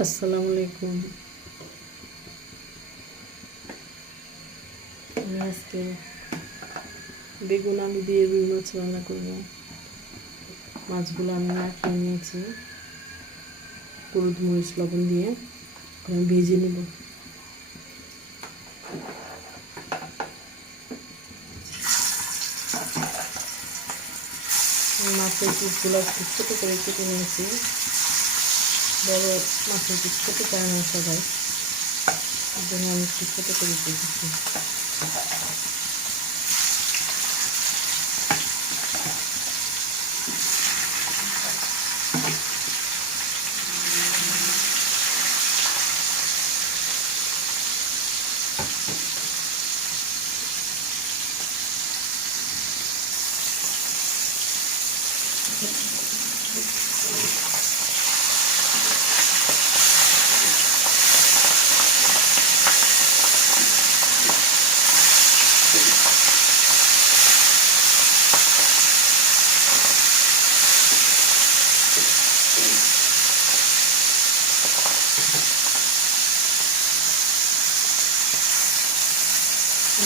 আসসালামু আলাইকুম। আমি আজকে বেগুন আলু দিয়ে রুই মাছ রান্না করব। মাছগুলো আমি মাখিয়ে নিয়েছি হলুদ মরিচ লবণ দিয়ে, আমি ভেজে নেব। মাছের পিসগুলো একটু ছোটো করে কেটে নিয়েছি। বড় মাছের পিস ছোটো পায় না সবাই, এর জন্য আমি একটু ছোটো করে কেটেছি।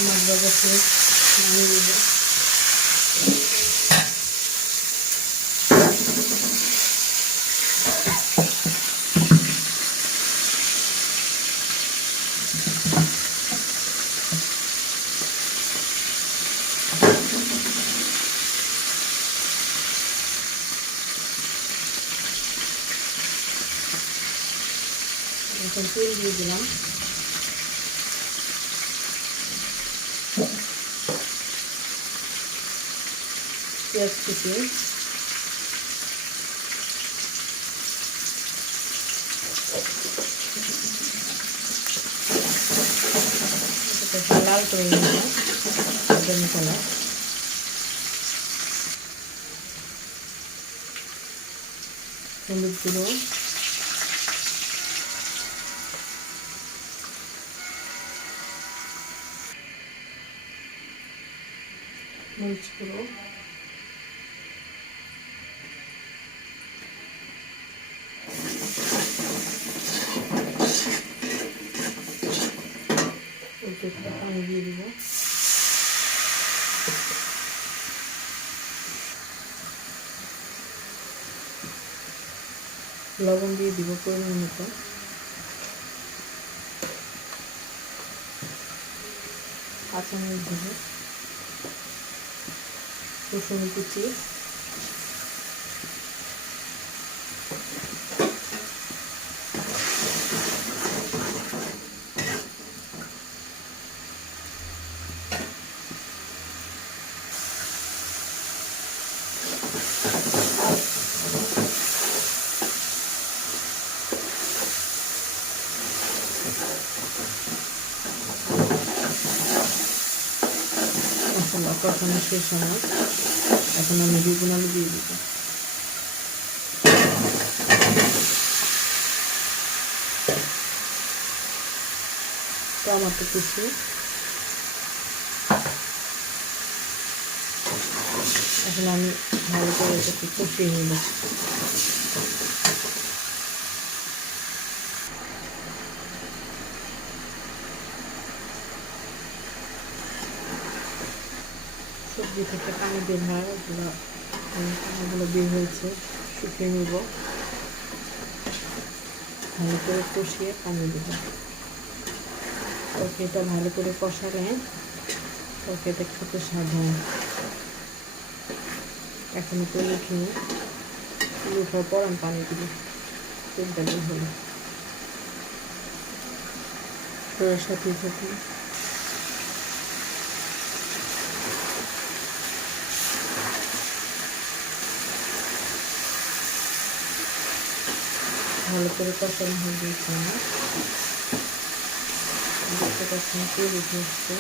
মাছ ভাজা শেষ, নামিয়ে দেব। এখন তেল দিয়ে দিলাম। পেঁয়াজ কুচি, লাল করে নিলাম বাদামি কালার। হলুদ গুঁড়ো, মরিচ গুঁড়ো, একটু পানি দিয়ে দিব। লবণ দিয়ে দিব পরিমাণ মতো। কাঁচামরিচ দিব, রসুন কুচি, মশলা কষানো শেষ আমার। এখন আমি বেগুন আলু দিয়ে দিব। টমেটো কুচি, এখন আমি ভালো করে এটাকে কষিয়ে নেব। সবজি থেকে পানি বের হয়, পানিগুলো বের হয়েছে, শুকিয়ে নেব। ভালো করে কষিয়ে পানি দেব। তরকারিটা ভালো করে কষালে তরকারিটা খেতে স্বাদ হয়। এখন তেল উঠিয়ে উঠার পর আমি পানি দিব। তেলটা বের হলো সাথে সাথে ভালো করে কষানো হয়ে গেছে আমার। দেখতে পাচ্ছেন তেল উঠে আসছে।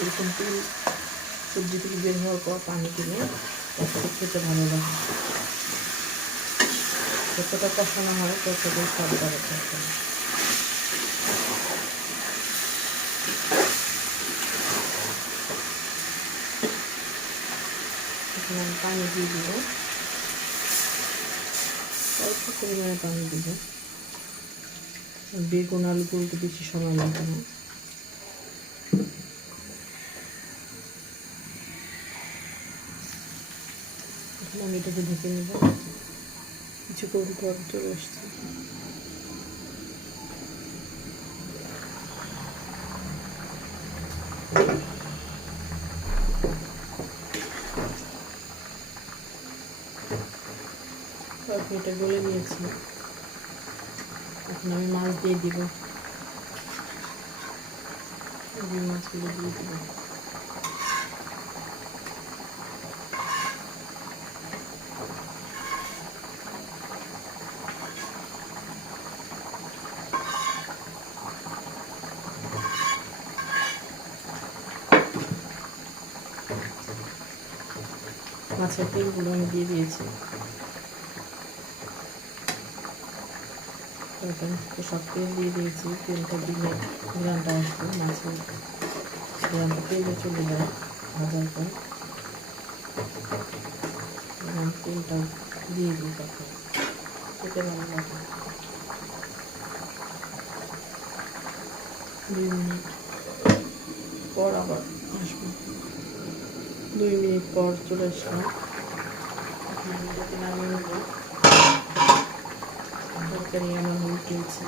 এরকম তেল সবজি থেকে বের হওয়ার পর পানি দিলে তরকারি খেতে ভালো লাগে। যতটা কষানো হয় ততটাই স্বাদ বাড়ে তরকারি। এখন আমি পানি দিয়ে দিব। অল্প পরিমাণে পানি দিব। বেগুন আলু গলতে বেশি সময় লাগে না। এখন আমি এটাকে ঢেকে নেব। কিছুক্ষণ পর চলে আসছি। এটা গলে নিয়েছি। এখন আমি মাছ দিয়ে দিব। মাছগুলো দিয়ে দিব। মাছের তেলগুলো আমি দিয়ে দিয়েছি। সব তেল দিয়ে দিয়েছি। তেলটা দিলে গ্রানটা আসবে, মাছের গ্রানটা তেলে চলে যায় ভাজার পর। তেলটা দিয়ে দিই, তখন খেতে ভালো লাগে। 2 মিনিট পর আবার আসবো। 2 মিনিট পর চলে আসলাম। এটাকে নামিয়ে নেব। তরকারি আমার হয়ে গিয়েছে।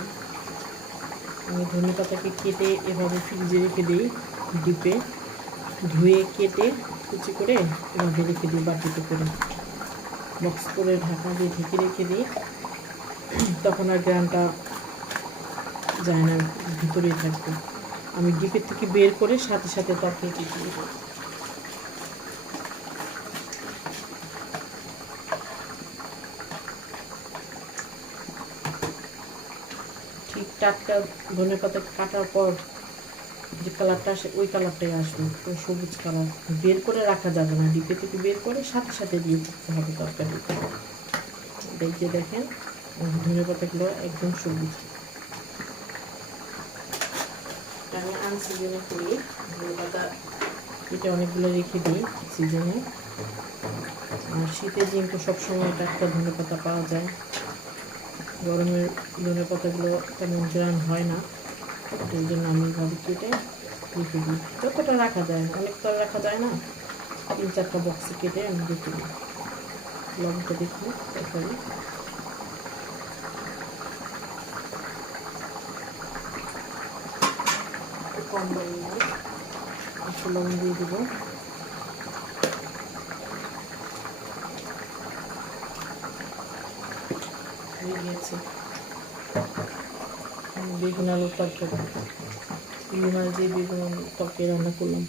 আমি ধনে পাতাকে কেটে এভাবে ফ্রিজে রেখে দিই, ডিপে ধুয়ে কেটে কুচি করে এভাবে রেখে দিই বাটিতে করে, বক্স করে ঢাকা দিয়ে ঢেকে রেখে দিই। তখন আর গ্রানটা যায় না, ভিতরেই থাকবে। আমি ডিপের থেকে বের করে সাথে সাথে তরকারিতে দিয়ে দেবো। ঠিক টাটকা ধনে পাতা কাটার পর যে কালারটা আসে ওই কালারটাই আসবে, ওই সবুজ কালার। বের করে রাখা যাবে না, ডিপে থেকে বের করে সাথে সাথে দিয়ে দিতে হবে তরকারি। দেখে দেখেন ধনে পাতাগুলো একদম সবুজ। আমি আনসিজনে করি ধনে পাতা, এটা অনেকগুলো রেখে দিই সিজনে। আর শীতের দিন তো সবসময় টাটকা ধনে পাতা পাওয়া যায়। গরমের ধনে পাতাগুলো তেমন গ্রান হয় না, এই জন্য আমি এইভাবে কেটে রেখে দিই। যতটা রাখা যায় না, অনেক তো রাখা যায় না, 3-4টা বক্সে কেটে আমি রেখে দিই। লবণটা দেখি তরকারি কম লবণ, একটু লবণ দিয়ে দেবো। হয়ে গিয়েছে বেগুন আলুর তরকারি। মাছ দিয়ে বেগুন আলুর তরকারি রান্না করলাম।